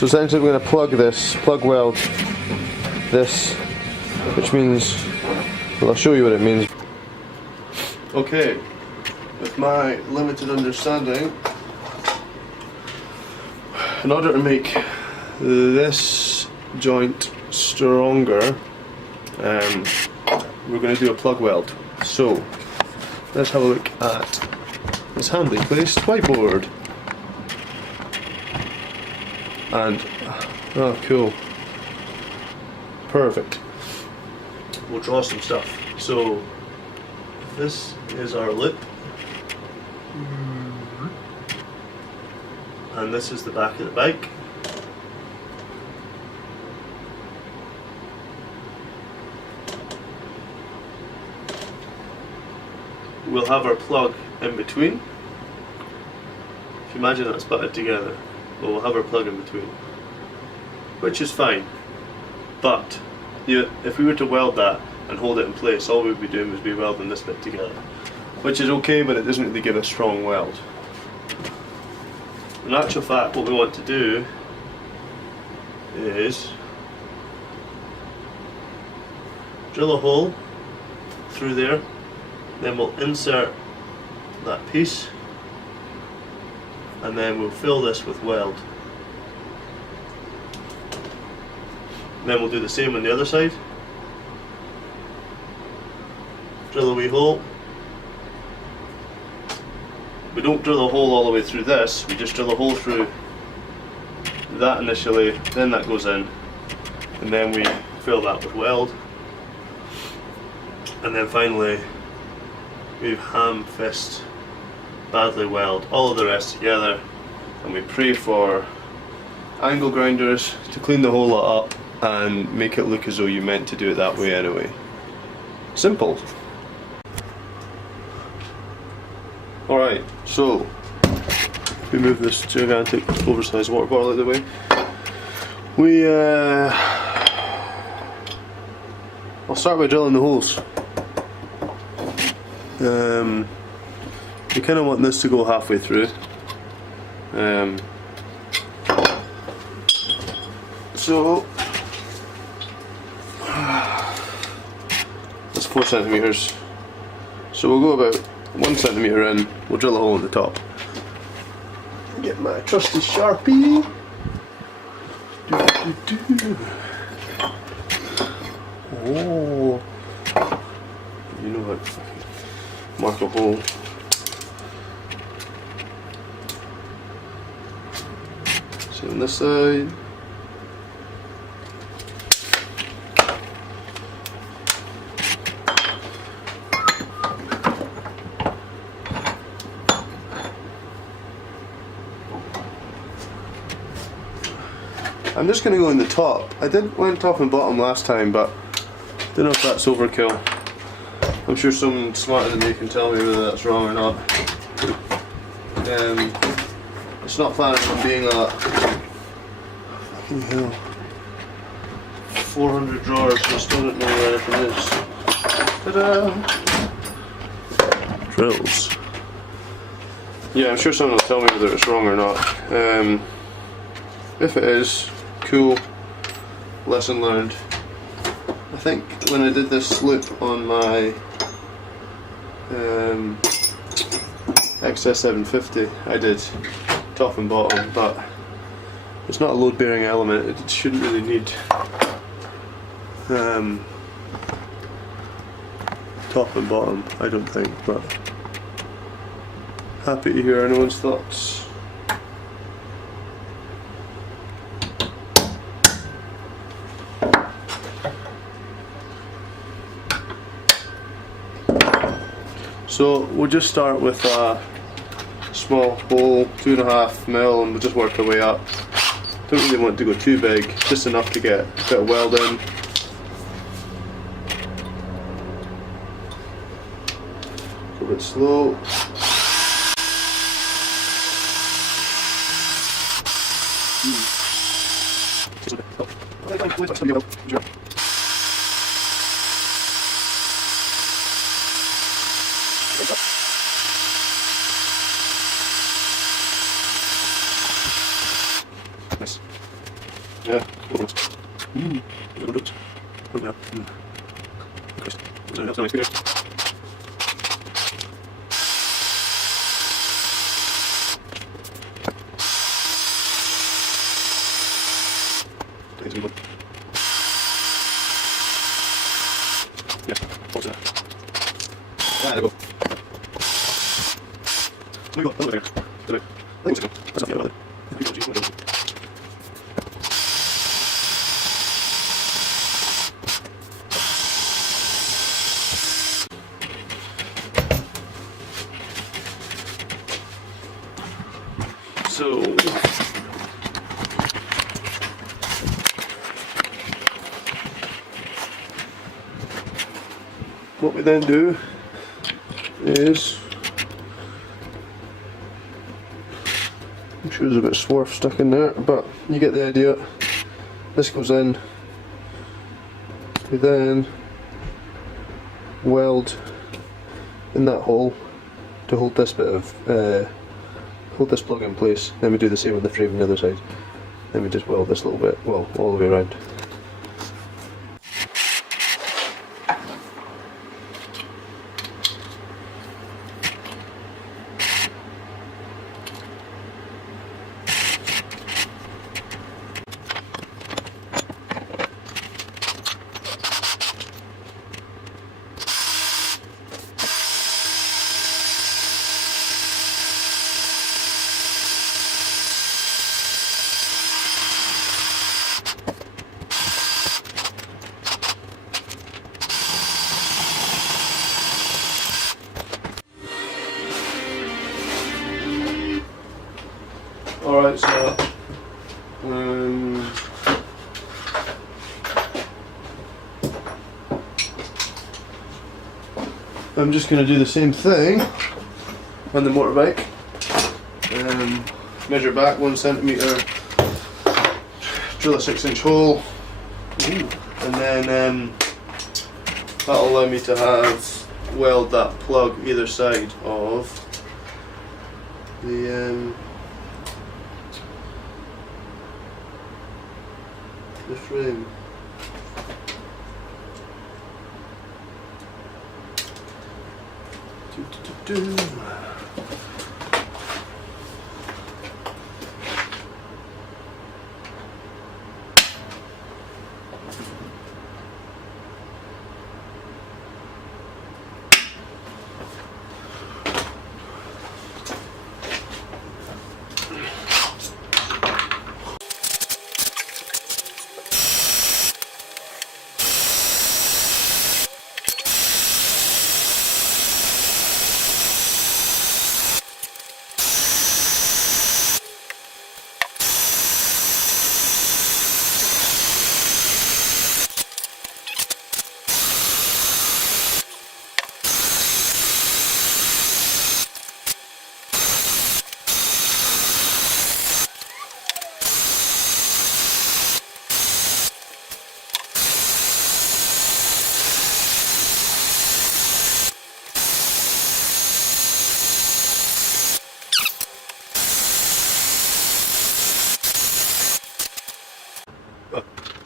So essentially we're going to plug weld this, which means, well, I'll show you what it means. Okay, with my limited understanding, in order to make this joint stronger, we're going to do a plug weld. So let's have a look at this handily placed whiteboard. And oh, cool, perfect. We'll draw some stuff. So this is our lip, and this is the back of the bike. We'll have our plug in between. If you imagine that's butted together, well, we'll have our plug in between, which is fine. But if we were to weld that and hold it in place, all we'd be doing would be welding this bit together, which is okay, but it doesn't really give a strong weld. In actual fact, what we want to do is drill a hole through there, then we'll insert that piece, and then we'll fill this with weld. Then we'll do the same on the other side. Drill a wee hole. We don't drill a hole all the way through this, we just drill a hole through that initially, then that goes in, and then we fill that with weld. And then finally we ham fist badly weld all of the rest together, and we pray for angle grinders to clean the whole lot up and make it look as though you meant to do it that way anyway. Simple. Alright, so we move this gigantic oversized water bottle out of the way. I'll start by drilling the holes. You kind of want this to go halfway through. So that's 4 centimeters. So we'll go about 1 centimeter in. We'll drill a hole in the top. Get my trusty Sharpie. Oh, you know how to mark a hole. So on this side. I'm just going to go in the top. I went top and bottom last time, but I don't know if that's overkill. I'm sure someone smarter than me can tell me whether that's wrong or not. It's not planning on being a fucking hell 400 drawers, so I still don't know where anything is. Ta-da! Drills. Yeah, I'm sure someone will tell me whether it's wrong or not. If it is, cool. Lesson learned. I think when I did this loop on my XS750, I did top and bottom, but it's not a load bearing element. It shouldn't really need top and bottom, I don't think, but happy to hear anyone's thoughts. So we'll just start with a small hole, 2.5 mil, and we'll just work our way up. Don't really want to go too big, just enough to get a bit of weld in. Go a bit slow. Nice. So what we then do is, I'm sure there's a bit of swarf stuck in there, but you get the idea. This goes in, we then weld in that hole to hold this bit of hold this plug in place. Then we do the same with the frame on the other side. Then we just weld this little bit, well, all the way around. Alright, so I'm just going to do the same thing on the motorbike. Measure back 1 centimetre, drill a 6-inch hole, and then that'll allow me to weld that plug either side of the frame.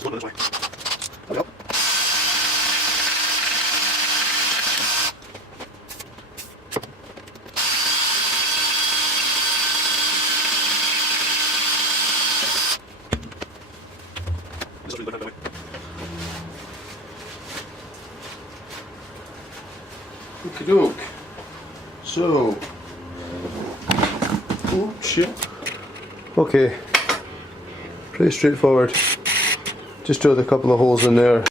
This way. There we go. This will be that way. Okie doke. So, oh shit. Okay, pretty straightforward. Just drilled a couple of holes in there.